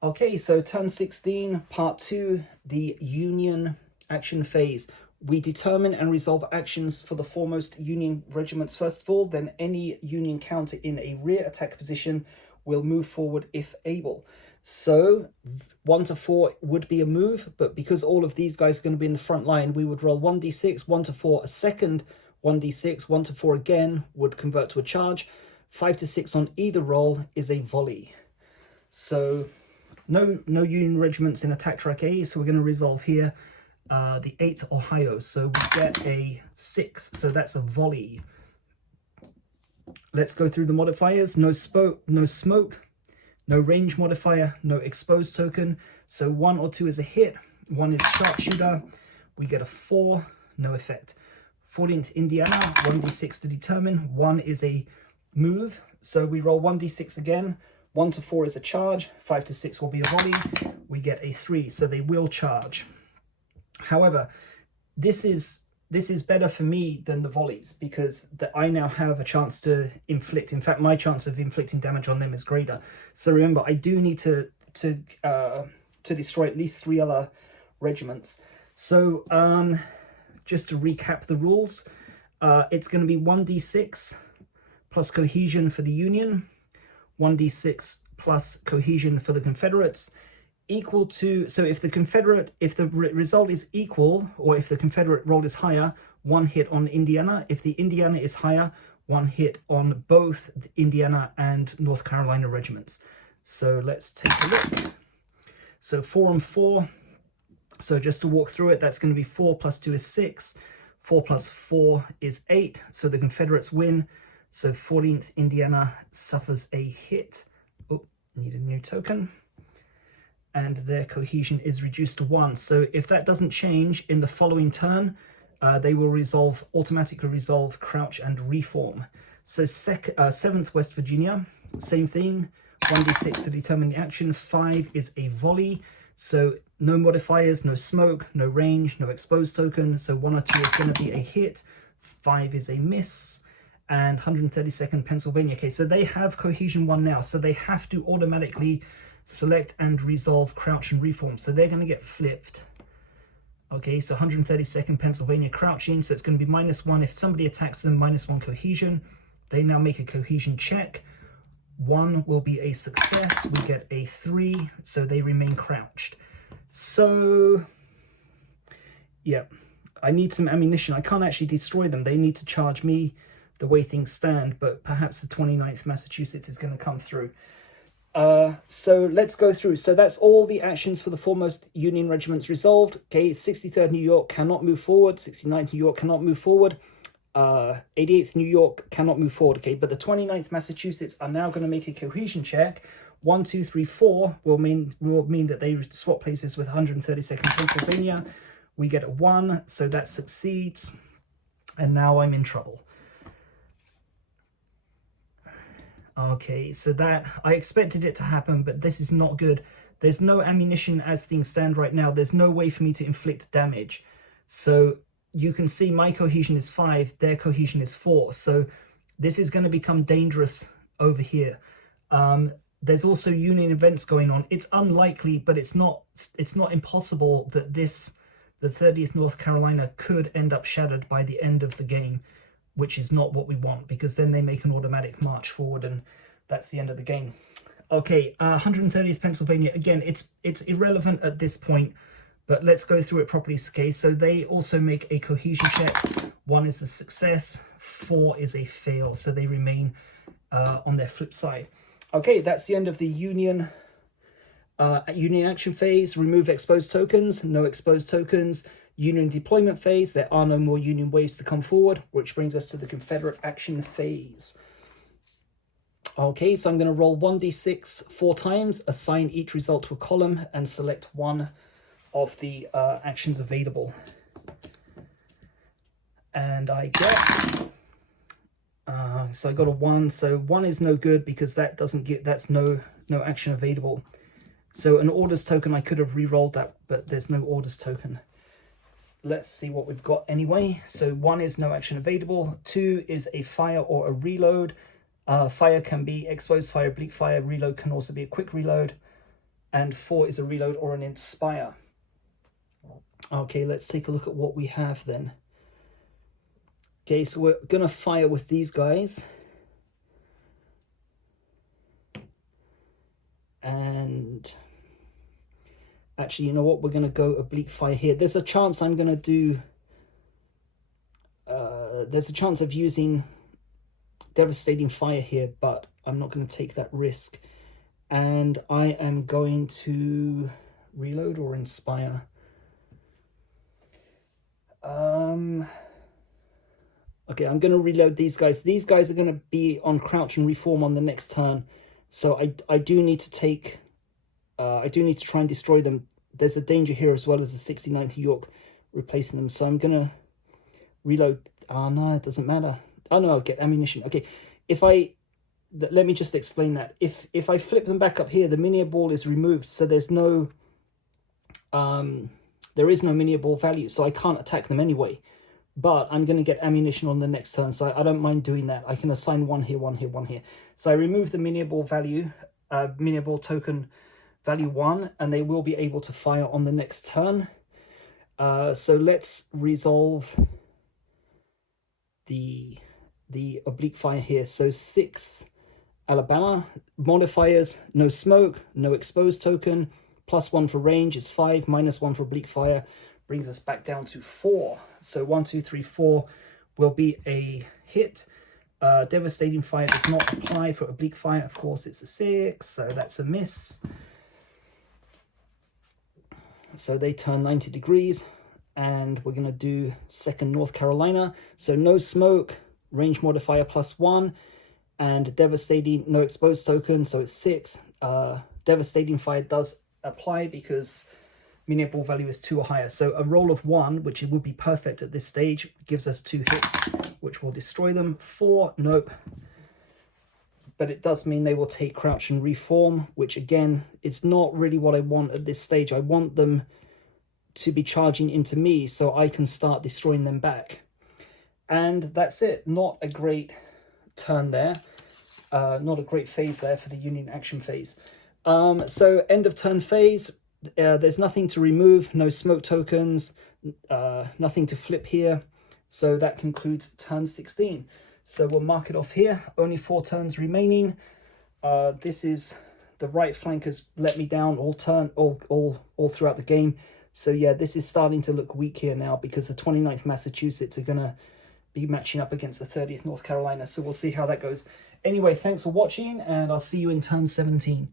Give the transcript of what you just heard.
Okay, so turn 16, part 2, the Union action phase. We determine and resolve actions for the foremost Union regiments first of all, then any Union counter in a rear attack position will move forward if able. So 1 to 4 would be a move, but because all of these guys are going to be in the front line, we would roll 1d6, 1 to 4, a second 1d6, 1 to 4 again would convert to a charge. 5 to 6 on either roll is a volley. So no Union regiments in attack track A, so we're going to resolve here the 8th Ohio. So we get a 6, so that's a volley. Let's go through the modifiers. No smoke, no range modifier, no exposed token. So 1 or 2 is a hit, 1 is sharpshooter. We get a 4, no effect. 14th Indiana, 1d6 to determine. 1 is a move, so we roll 1d6 again. 1 to 4 is a charge, 5 to 6 will be a volley. We get a 3, so they will charge. However, this is better for me than the volleys because I now have a chance to inflict. In fact, my chance of inflicting damage on them is greater. So remember, I do need to destroy at least 3 other regiments. So just to recap the rules, it's going to be 1d6 plus cohesion for the Union, 1d6 plus cohesion for the Confederates, equal to, so if the result is equal, or if the Confederate roll is higher, 1 hit on Indiana. If the Indiana is higher, 1 hit on both the Indiana and North Carolina regiments. So let's take a look. So 4 and 4. So just to walk through it, that's going to be 4 plus 2 is 6. 4 plus 4 is 8. So the Confederates win. So 14th Indiana suffers a hit. Oh, need a new token. And their cohesion is reduced to 1. So if that doesn't change in the following turn, they will automatically resolve, crouch, and reform. So 7th West Virginia, same thing. 1d6 to determine the action. 5 is a volley. So no modifiers, no smoke, no range, no exposed token. So 1 or 2 is going to be a hit. 5 is a miss. And 132nd Pennsylvania. Okay, so they have cohesion 1 now, so they have to automatically select and resolve, crouch, and reform. So they're going to get flipped. Okay, so 132nd Pennsylvania crouching, so it's going to be -1 if somebody attacks them, -1 cohesion. They now make a cohesion check. 1 will be a success. We get a 3, so they remain crouched. So yeah, I need some ammunition. I can't actually destroy them. They need to charge me the way things stand, but perhaps the 29th Massachusetts is going to come through. So let's go through. So that's all the actions for the foremost Union regiments resolved. Okay, 63rd New York cannot move forward. 69th New York cannot move forward. 88th New York cannot move forward. Okay, but the 29th Massachusetts are now going to make a cohesion check. 1, 2, 3, 4 will mean that they swap places with 132nd Pennsylvania. We get a 1, so that succeeds. And now I'm in trouble. Okay, so that, I expected it to happen, but this is not good. There's no ammunition as things stand right now. There's no way for me to inflict damage. So you can see my cohesion is 5, their cohesion is 4. So this is going to become dangerous over here. There's also Union events going on. It's unlikely, but it's not impossible that the 30th North Carolina could end up shattered by the end of the game, which is not what we want, because then they make an automatic march forward and that's the end of the game. Okay, 130th Pennsylvania, again, it's irrelevant at this point, but let's go through it properly. Okay, so they also make a cohesion check. 1 is a success, 4 is a fail, so they remain on their flip side. Okay, that's the end of the Union action phase. Remove exposed tokens, no exposed tokens. Union deployment phase, there are no more Union waves to come forward, which brings us to the Confederate action phase. Okay, so I'm going to roll 1d6 4 times, assign each result to a column, and select 1 of the actions available. And I get, so I got a 1, so 1 is no good because that's no action available. So an orders token, I could have re-rolled that, but there's no orders token. Let's see what we've got anyway. So 1 is no action available. 2 is a fire or a reload. Fire can be exposed fire, oblique fire. Reload can also be a quick reload. and 4 is a reload or an inspire. Okay, let's take a look at what we have then. Okay, so we're going to fire with these guys. And actually, you know what? We're going to go oblique fire here. There's a chance I'm going to do... there's a chance of using devastating fire here, but I'm not going to take that risk. And I am going to reload or inspire. Okay, I'm going to reload these guys. These guys are going to be on crouch and reform on the next turn. So I do need to take... I do need to try and destroy them. There's a danger here as well as the 69th York replacing them. So I'm going to reload. Oh, no, it doesn't matter. Oh, no, I'll get ammunition. Okay, if I... Let me just explain that. If I flip them back up here, the minier ball is removed. So there's no... there is no minier ball value. So I can't attack them anyway. But I'm going to get ammunition on the next turn. So I don't mind doing that. I can assign 1 here, 1 here, 1 here. So I remove the minier ball value, minier ball token value 1, and they will be able to fire on the next turn. So let's resolve the oblique fire here. So 6th Alabama, modifiers, no smoke, no exposed token, +1 for range is 5, -1 for oblique fire, brings us back down to 4. So 1, 2, 3, 4 will be a hit. Devastating fire does not apply for oblique fire. Of course, it's a 6, so that's a miss. So they turn 90 degrees, and we're going to do 2nd North Carolina. So no smoke, range modifier +1, and devastating, no exposed token, so it's 6. Devastating fire does apply because minier ball value is 2 or higher. So a roll of 1, which would be perfect at this stage, gives us 2 hits, which will destroy them. 4, nope. But it does mean they will take crouch and reform, which again, is not really what I want at this stage. I want them to be charging into me so I can start destroying them back. And that's it. Not a great turn there. Not a great phase there for the Union action phase. So end of turn phase. There's nothing to remove, no smoke tokens, nothing to flip here. So that concludes turn 16. So we'll mark it off here. Only 4 turns remaining. This is the right flank has let me down all throughout the game. So yeah, this is starting to look weak here now because the 29th Massachusetts are going to be matching up against the 30th North Carolina. So we'll see how that goes. Anyway, thanks for watching, and I'll see you in turn 17.